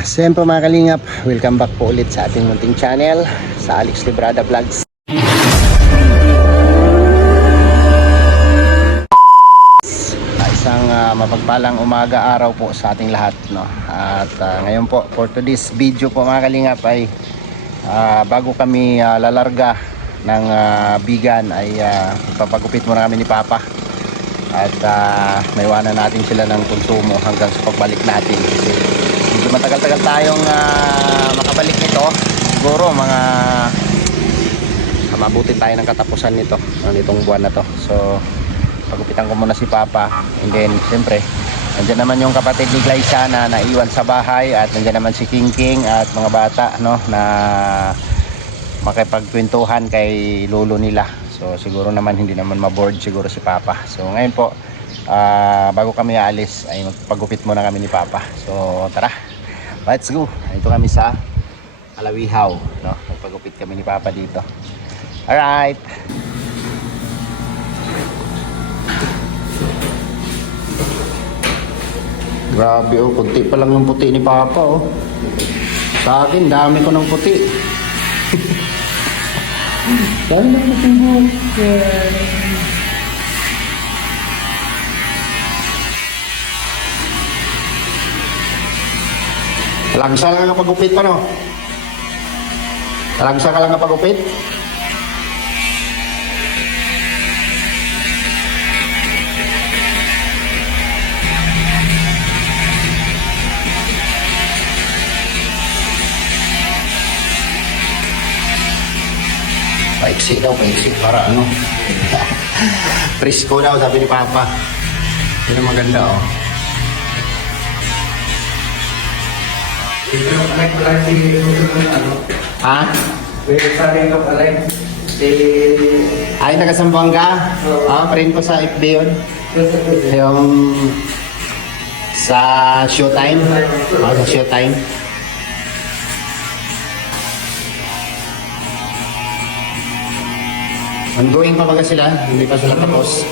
Siyempre mga kalingap, welcome back po ulit sa ating munting channel, sa Alex Librada Vlogs. Isang mapagpalang umaga araw po sa ating lahat, no? At ngayon po, for today's video po mga kalingap ay bago kami lalarga ng bigan ay ipapagupit muna kami ni Papa. At naiwanan natin sila ng konsumo hanggang sa pagbalik natin. Kasi medyo matagal-tagal tayong makabalik nito. Siguro mga mabuti tayo ng katapusan nito, nitong buwan na to. So pagupitan ko muna si Papa. And then siyempre nandiyan naman yung kapatid ni Glyza na naiwan sa bahay. At nandiyan naman si King King at mga bata, no, na makipagkwentuhan kay lolo nila. So siguro naman hindi naman maboard siguro si Papa. So ngayon po bago kami aalis ay magpagupit muna kami ni Papa. So tara, let's go. Ito kami sa Alawihaw, no? Magpagupit kami ni Papa dito. Alright. Grabe oh, puti pa lang yung puti ni Papa oh. Sa akin dami ko ng puti. Dami ng puti mo. Talagsa ka lang kapag-upit pa, no? Talagsa ka lang kapag-upit? Paiksi daw, paiksi para ano? Frisco daw, sabi ni Papa. Yun ang maganda, oh. Ha? Ay, nakasambuang ka? Print ko sa FB yun. Yung sa Showtime. Sa Showtime. Ongoing pa baga sila, hindi pa sila tapos.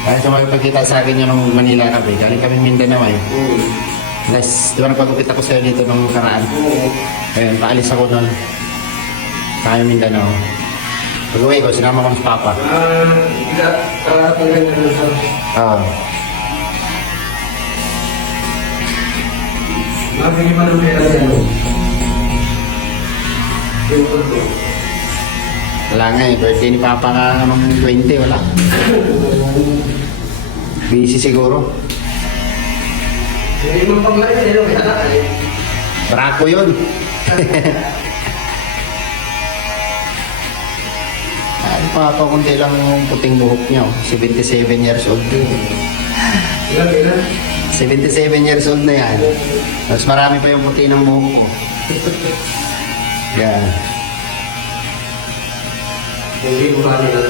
Kaya sa magpagkita sa akin yun ng Manila kami, galing kami Mindanao eh. Nice, di ba nagpagupit ako sa'yo dito nung karaan? Ayun, paalis ako nun. Sa kami Mindanao. Pag-uwi ko, sinama ko si Papa. Wala nga eh, birthday ni Papa ka ng 20, wala. Busy siguro. Hindi mo pag-live, hindi mo Barako yun. Ay, Papa, kunti lang yung puting buhok niya. 77 years old. Ilan? 77 years old na yan. Mas marami pa yung puti ng buhok ko. Yan. Hindi mo kami na.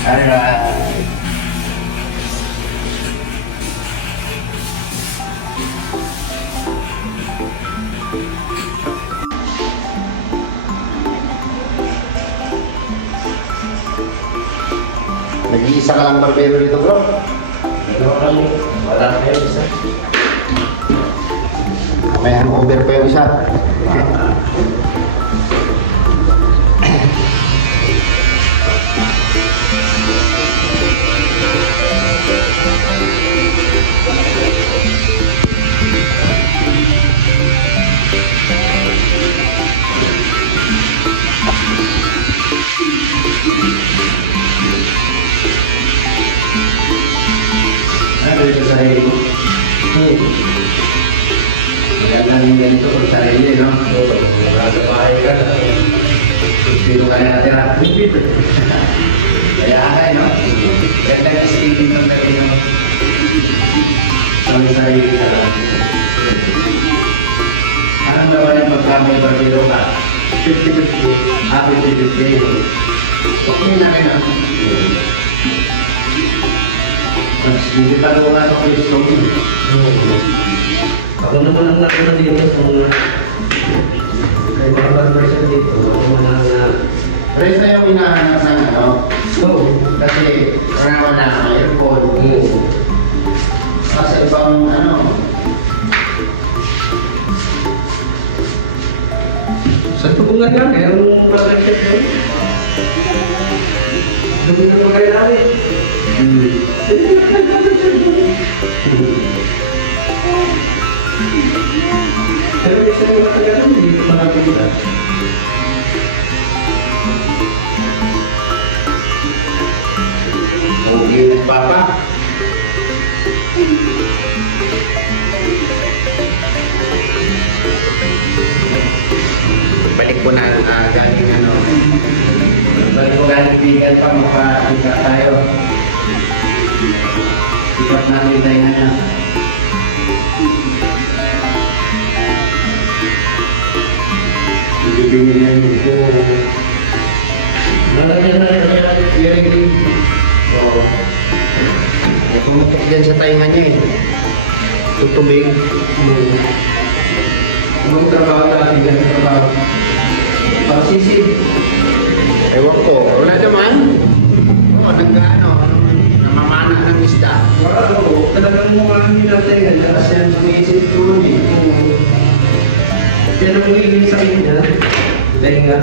Alright. Nag-iisa ka lang barbero dito, bro? Wala na kayo isa. May hangover pa yung isa. Dito sa sarili mo. Maganda yung ganito sa sarili, no? Nasa bahay ka. Dito ka na natira. Nagpipit. Kaya nga, no? Ganda ng speaking ng Pilipino. Sari-sari ka lang. Anong naman yung pagkamay barbero ka? 50-50. 50-50. Okay na rin ang Mas hindi pa rin wala sa pwesto mo. Ako naman ang nakita dito sa mga kahit mga person dito. Ako naman ang Press na yung hinahanap ng ano. so, Kasi rawa na aircon. Kasi ibang ano. sa tubungan lang, yung pag-check doon. Dumi ng mga kailangan. Pero isa yung matagalan, hindi ko makakulitan. Okay, nagpapa. Balik po na galing ano. Balik po galing bigal pa mapa-ikat tayo. Ikat namin tayo na. Bibigyan niya yung buko. Malaki na rin. Oo. May pumutok dyan sa tainga niya eh. Tutubig. Anong trabaho natin yan? Trabaho. Pang-sisig. Ewan ko. Wala naman. O, nag-ano. Namamana ng isda. Wow, talagang mukha natin. Kasi yan sumisip ko eh. Yan ang magiging sakit niya. Dahil nga.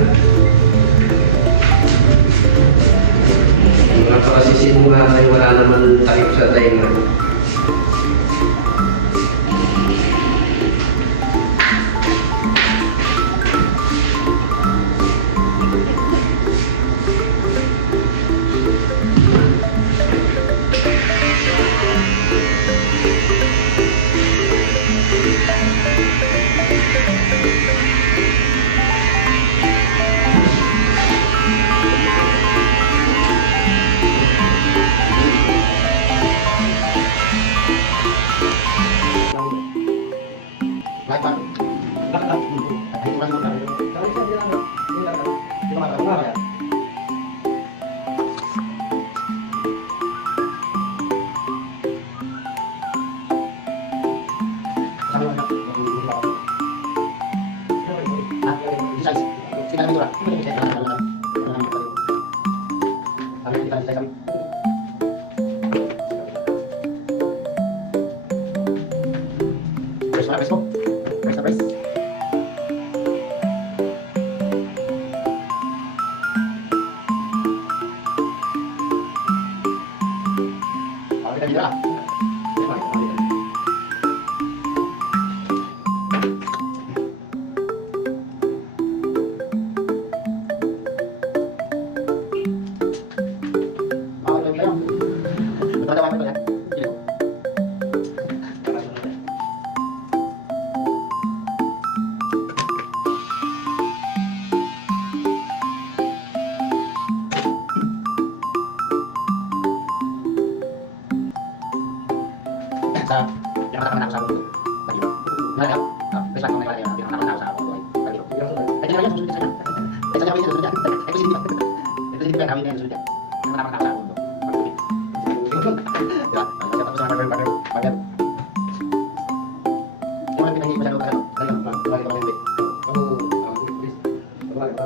Napakasisin mo nga ay wala naman takip sa tainga. Sa pinakaman ako sa mundo. Lagi ba? Nalagaw? Best lang kung may wala yung pinakaman ako sa mundo. Lagi ba? Ay, hindi naman yan, susunod sa inyo. Ay, sabi ako susunod yan. Ay, positive yan. Ay, positive yan, kawin yan, susunod yan. Pinakaman ako sa mundo. Diba? Kasi ako sa mga bagay. Yung mga pinahihip masyado ka, ano? Lagi ba? Lagi ba? Lagi ba?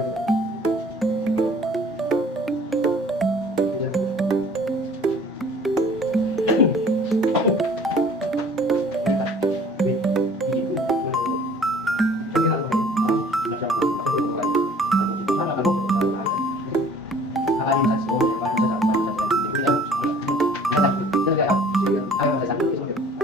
Ayaw,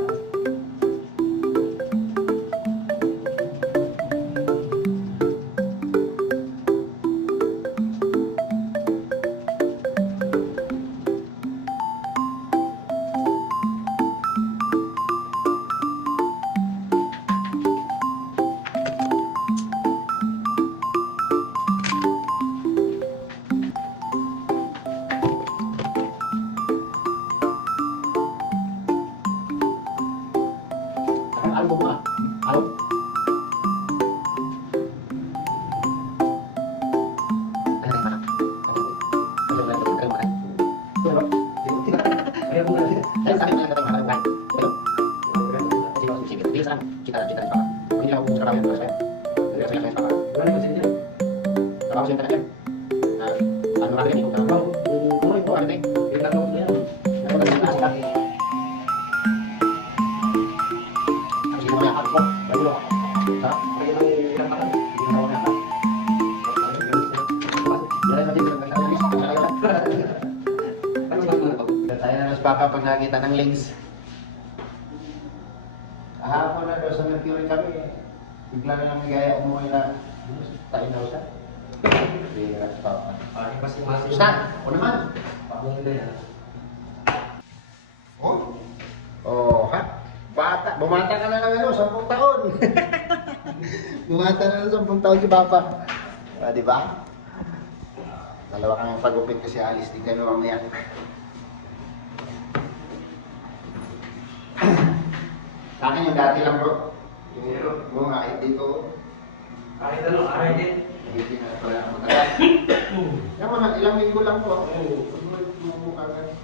Tayo na mas baka pag nakita ng links. Kahapon na daw sa Mercury kami eh. Bigla na lang gaya umuwi na tayo daw siya. Bira sa papa. Parang masing-masing. Basta, o naman. Pabong na yan. Oh? Oh, ha? Bata. Bumata ka na ng ano, 10 taon. Bumata na ng 10 taon si Papa. Ah, di ba? Dalawa kang pagupit kasi alis, di ka na mamaya. Sa akin yung dati lang bro. Yung kahit dito. Kahit ano, kahit din. Hindi na pala ako matagal. Yung mga ilang linggo lang po ako. Pag magmumukha ka.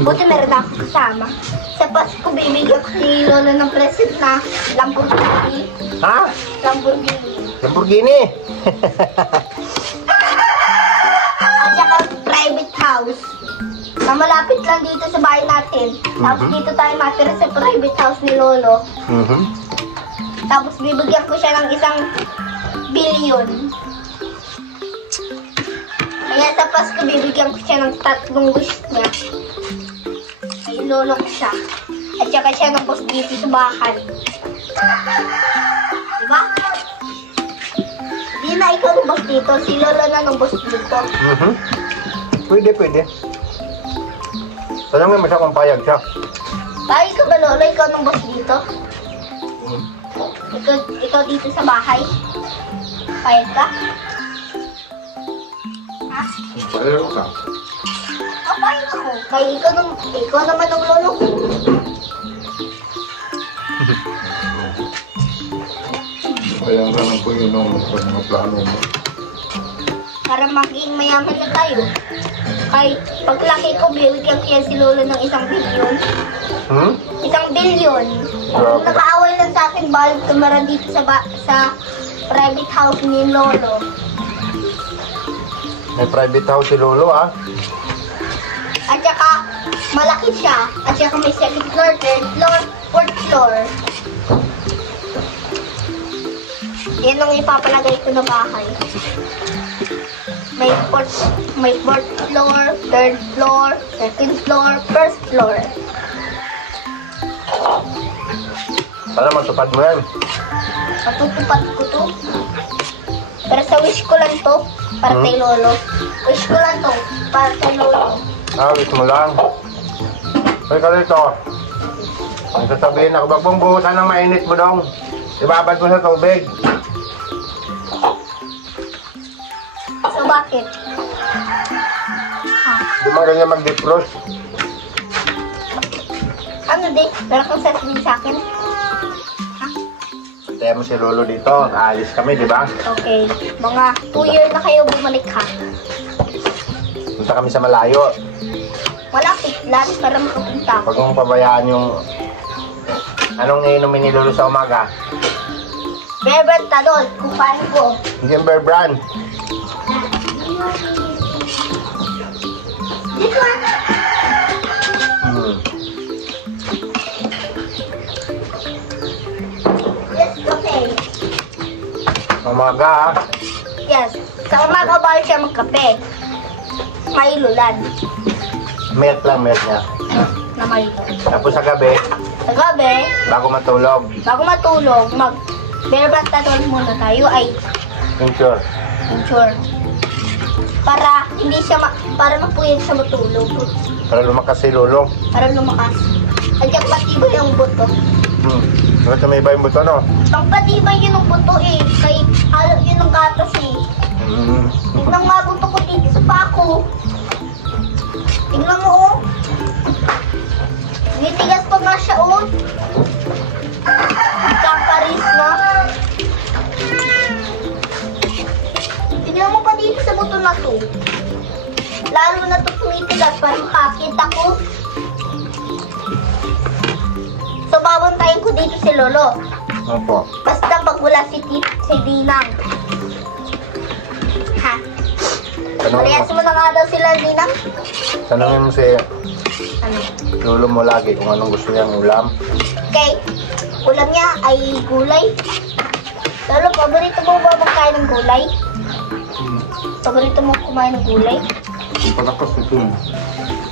Buti meron ako kasama. Sa Pasko, bibigyan ko si Lola ng present na Lamborghini. Ha? Lamborghini. Lamborghini! At saka private house. Na malapit lang dito sa bahay natin. Tapos dito tayo matira sa private house ni Lolo. Tapos bibigyan ko siya ng 1 billion. Kaya sa Pasko, bibigyan ko siya ng 3 wish niya. Ay, Lolo ko siya. At saka siya ng boss dito sa bahay. Diba? Di na ikaw ng boss dito. Si Lolo na ng boss dito. Pwede, pwede. Tanongin mo siya kung payag siya. Payag ka ba, Lolo? Ikaw ng boss dito? Ikaw dito sa bahay? Payag ka? Ha? Payag ka. Payag ako. Kaya ikaw naman ang lolo ko. Kaya nga ng Panginoon sa mga plano mo. Para maging mayaman na tayo. Kay paglaki ko, bibigyan ko yan si Lolo ng 1 billion. 1 billion. Kung nakaaway lang sa akin, balik tumara dito sa private house ni Lolo. May private house si Lolo ah. At saka, malaki siya. At saka may 2nd floor, 3rd floor, 4th floor. Yan ang ipapalagay ko na bahay. May 4th floor, 3rd floor, 2nd floor, 1st floor. Para matupad mo yan. Matutupad ko to. Pero sa wish ko lang to, para kay Lolo. Wish ko lang to, para kay Lolo. Ah, wish mo lang. Ay ka rito. Ang sasabihin ako, wag mong buhusan ng mainit mo dong. Ibabad mo sa tubig. So bakit? Ha? Di mo ganyan mag-defrost. Ano di? Meron kang sasabihin sa akin? Kaya mo si Lolo dito. Aalis kami, di ba? Okay. Mga 2 years na kayo bumalik ha. Punta kami sa malayo. Malapit lang para makapunta ako. Huwag mong pabayaan yung... Anong iinumin ni Lolo sa umaga? Beber Tadol, kupain ko. Timber brand. Dito na. Yes, okay. Umaga ah. Yes. Sa umaga bawal siya magkape. May lulan Milk lang, milk niya. na malito. Tapos sa gabi, Sa gabi, bago matulog, bago matulog, Beber Tadol muna tayo ay insure. ensure. Para hindi siya para mapuyat siya matulog. Para lumakas si Lolo. Para lumakas. At saka matibay ang buto. Bakit may iba yung buto, no? Pangpatibay yun ang buto eh. Kay Tignan mabuto ko dito sa pako. Tignan mo, oh. Nitigas pa nga siya, oh. Kakaris na. Tignan mo pa dito sa buto na to. Lalo na to tumitigas, parang kakit ako. So, babantayin ko dito si Lolo. Opo. Basta pag wala si Dinang. Ha? Parehas mo na nga daw sila, Dinang. Tanongin mo si Ano? lolo mo lagi kung anong gusto niyang ulam. Okay. Ulam niya ay gulay. Lolo, paborito mo ba magkain ng gulay? Paborito mo kumain ng gulay? Patakas ito.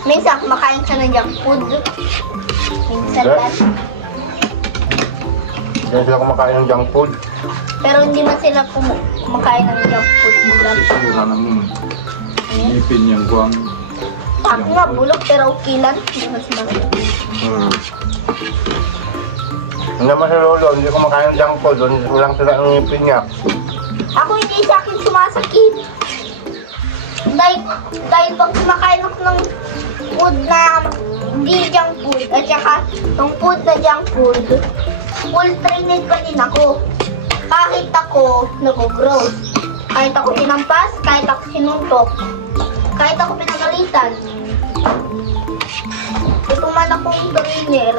Minsan, kumakain ka ng junk food. Minsan lang. Hindi sila kumakain ng junk food. Pero hindi man sila kumakain ng junk food. Siguro naman ngipin niyang kuwang. Ako nga, bulok, pero okay lang. Hindi man sila. Hindi naman si lolo, hindi kumakain ng junk food. Walang sila ang ngipin niya. Ako hindi sa akin sumasakit. Dahil pag kumakain ako ng food na hindi junk food, at saka ng food na junk food, full trained pa din ako. Kahit ako nag-grow, kahit ako hinampas, kahit ako sinuntok, kahit ako pinagalitan. Ito man akong trainer.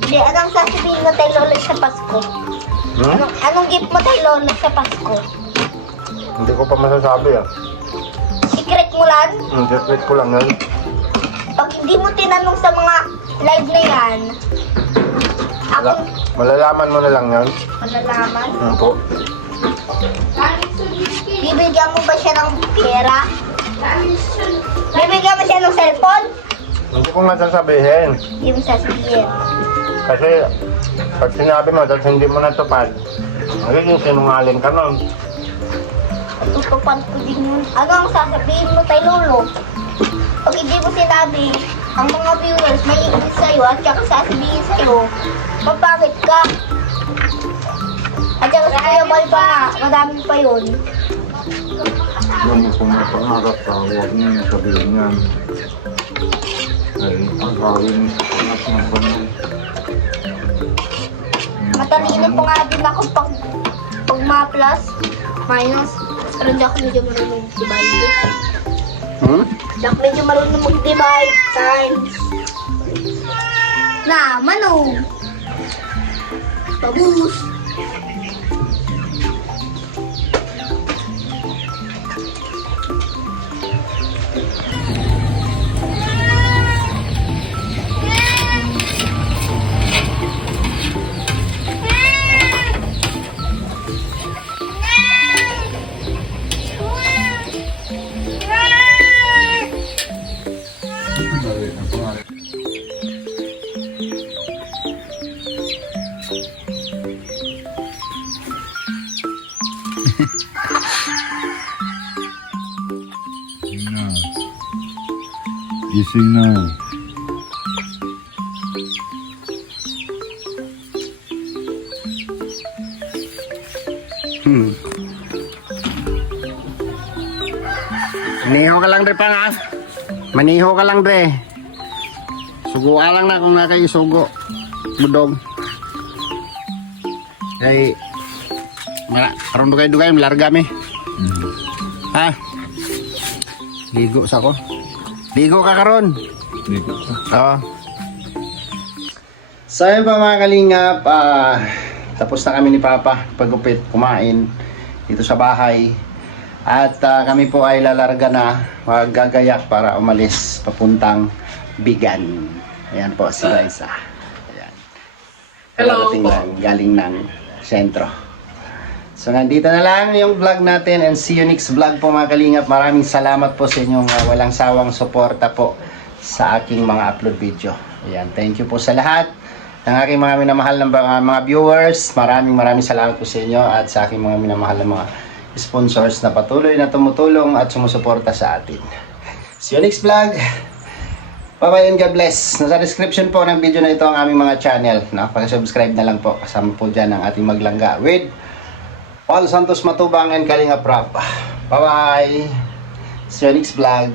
Hindi, anong sasabihin mo tayo Lola sa Pasko? Anong gift mo tayo Lola sa Pasko? Hindi ko pa masasabi ah. Secret mo lang? Secret ko lang yan. Pag hindi mo tinanong sa mga live na yan, ako Malalaman mo na lang yan. malalaman. Ano po? Bibigyan mo ba siya ng pera? Bibigyan mo siya ng cellphone? Hindi ko nga sasabihin. Hindi mo sasabihin. Kasi pag sinabi mo, dahil hindi mo natupad, magiging sinungaling ka nun. Tutupad ko din yun. Ano ang sasabihin mo tayo Lolo? Pag hindi mo sinabi, ang mga viewers may iingit sa'yo at saka sasabihin sa'yo, mapangit ka. At saka sa Kuya Bal pa nga, madami pa yun. Alam mo kung may pangarap ka, huwag niya yung sabihin yan. Ay, ang gawin sa anak ng panahon. Matalino pa nga din ako pag ma-plus, minus. Pero hindi ako medyo marunong mag-divide. Hindi ako medyo marunong mag-divide. Times. Na, manong. Babus. Gising na. Maniho ka lang, Dre, pa nga. Maniho ka lang, Dre. Suguan lang na kung na kayo sugo. Budog. Kay, karoon dugay-dugay, malarga mi. Ha? Ligo sa ko. Ligo ka karon. Ligo ka. Oo. So yun pa mga kalingap, tapos na kami ni Papa pagupit, kumain dito sa bahay. At kami po ay lalarga na, magagayak para umalis papuntang Bigan. Ayan po si Raisa. Ayan. Hello Parating po. lang, galing ng sentro. So nandito na lang yung vlog natin and see you next vlog po mga kalingap. Maraming salamat po sa inyong walang sawang suporta po sa aking mga upload video. Ayan, thank you po sa lahat. Ang aking mga minamahal na mga viewers, maraming salamat po sa inyo at sa aking mga minamahal na mga sponsors na patuloy na tumutulong at sumusuporta sa atin. See you next vlog. Bye-bye and God bless. Nasa description po ng video na ito ang aming mga channel. Pag-subscribe na lang po. Kasama po dyan ang ating maglangga with Paul Santos Matubang and Kalinga Prab. Bye-bye. See you next vlog.